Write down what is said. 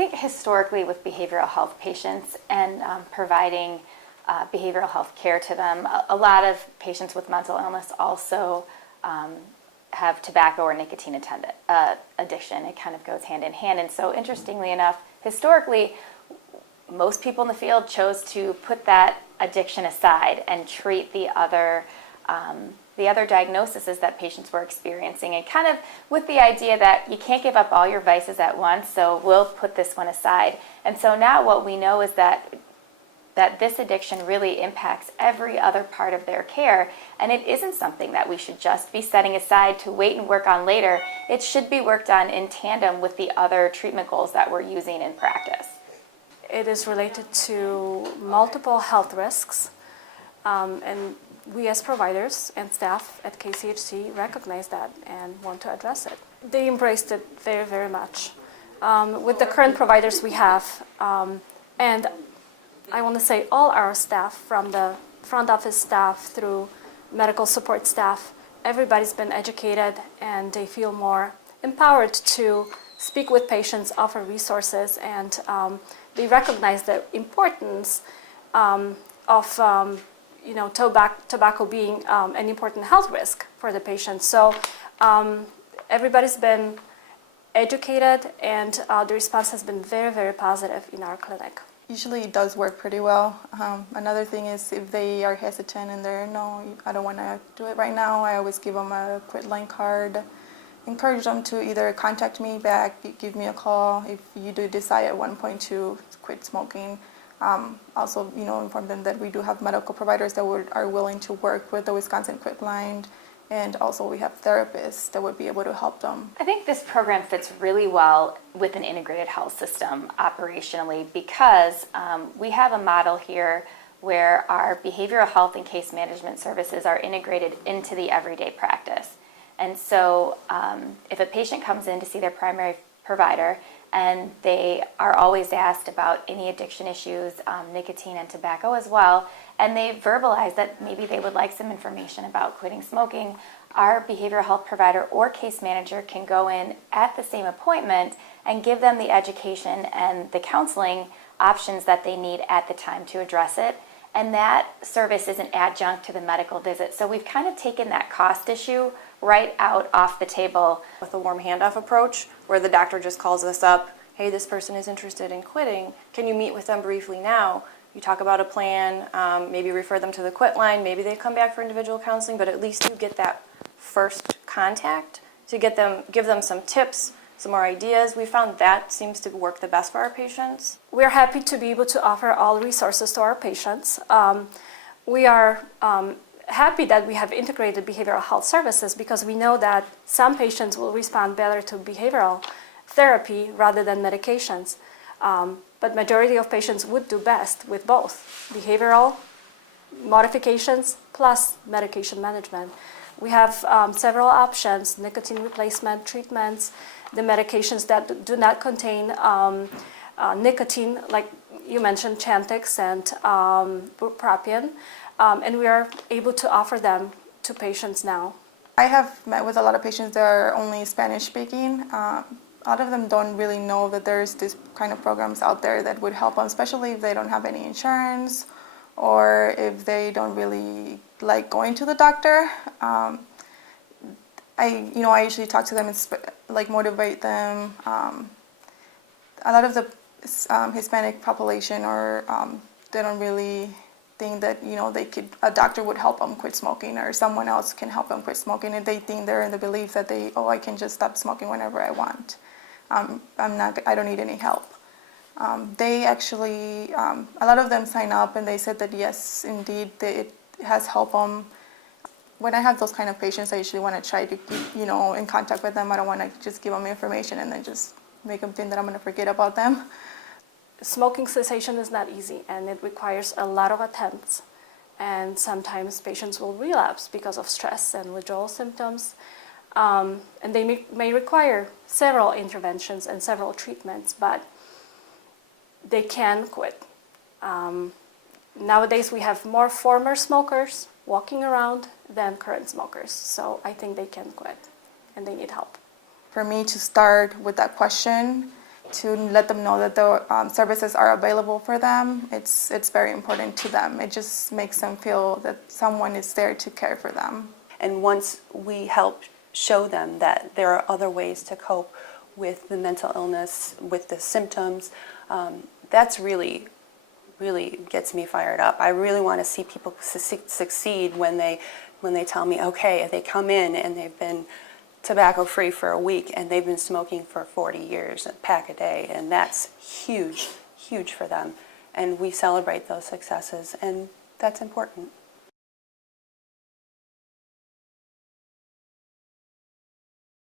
think historically with behavioral health patients and providing behavioral health care to them, a lot of patients with mental illness also have tobacco or nicotine addiction. It kind of goes hand in hand. And so interestingly enough, historically, most people in the field chose to put that addiction aside and treat the other diagnoses that patients were experiencing, and kind of with the idea that you can't give up all your vices at once, so we'll put this one aside. And so now what we know is that this addiction really impacts every other part of their care, and it isn't something that we should just be setting aside to wait and work on later. It should be worked on in tandem with the other treatment goals that we're using in practice. It is related to multiple health risks, and we as providers and staff at KCHC recognize that and want to address it. They embraced it very, very much. With the current providers we have, and I want to say all our staff, from the front office staff through medical support staff, everybody's been educated and they feel more empowered to speak with patients, offer resources, and they recognize the importance of tobacco being an important health risk for the patient. So everybody's been educated, and the response has been very, very positive in our clinic. Usually it does work pretty well. Another thing is if they are hesitant and they're, no, I don't want to do it right now, I always give them a quit line card. Encourage them to either contact me back, give me a call if you do decide at one point to quit smoking. Also, inform them that we do have medical providers that are willing to work with the Wisconsin Quit Line, and also we have therapists that would be able to help them. I think this program fits really well with an integrated health system operationally because we have a model here where our behavioral health and case management services are integrated into the everyday practice. And so if a patient comes in to see their primary provider and they are always asked about any addiction issues, nicotine and tobacco as well, and they verbalize that maybe they would like some information about quitting smoking, our behavioral health provider or case manager can go in at the same appointment and give them the education and the counseling options that they need at the time to address it. And that service is an adjunct to the medical visit. So we've kind of taken that cost issue right out off the table. With a warm handoff approach, where the doctor just calls us up, hey, this person is interested in quitting, can you meet with them briefly now? You talk about a plan, maybe refer them to the quit line, maybe they come back for individual counseling, but at least you get that first contact to give them some tips, some more ideas. We found that seems to work the best for our patients. We're happy to be able to offer all resources to our patients. We are happy that we have integrated behavioral health services because we know that some patients will respond better to behavioral therapy rather than medications. But majority of patients would do best with both behavioral modifications plus medication management. We have several options: nicotine replacement treatments, the medications that do not contain nicotine, like you mentioned, Chantix and bupropion, and we are able to offer them to patients now. I have met with a lot of patients that are only Spanish speaking. A lot of them don't really know that there's this kind of programs out there that would help them, especially if they don't have any insurance or if they don't really like going to the doctor. I usually talk to them and motivate them. A lot of the Hispanic population they don't really think that a doctor would help them quit smoking or someone else can help them quit smoking, and they think they're in the belief that I can just stop smoking whenever I want. I don't need any help. They actually, a lot of them sign up and they said that yes, indeed, it has helped them. When I have those kind of patients, I usually want to try to keep, in contact with them. I don't want to just give them information and then just make them think that I'm going to forget about them. Smoking cessation is not easy, and it requires a lot of attempts. And sometimes patients will relapse because of stress and withdrawal symptoms. And they may require several interventions and several treatments, but they can quit. Nowadays, we have more former smokers walking around than current smokers, so I think they can quit, and they need help. For me to start with that question, to let them know that the services are available for them, it's very important to them. It just makes them feel that someone is there to care for them. And once we help show them that there are other ways to cope with the mental illness, with the symptoms, that's really gets me fired up. I really want to see people succeed when they tell me, okay, they come in and they've been tobacco-free for a week and they've been smoking for 40 years, a pack a day, and that's huge for them. And we celebrate those successes, and that's important.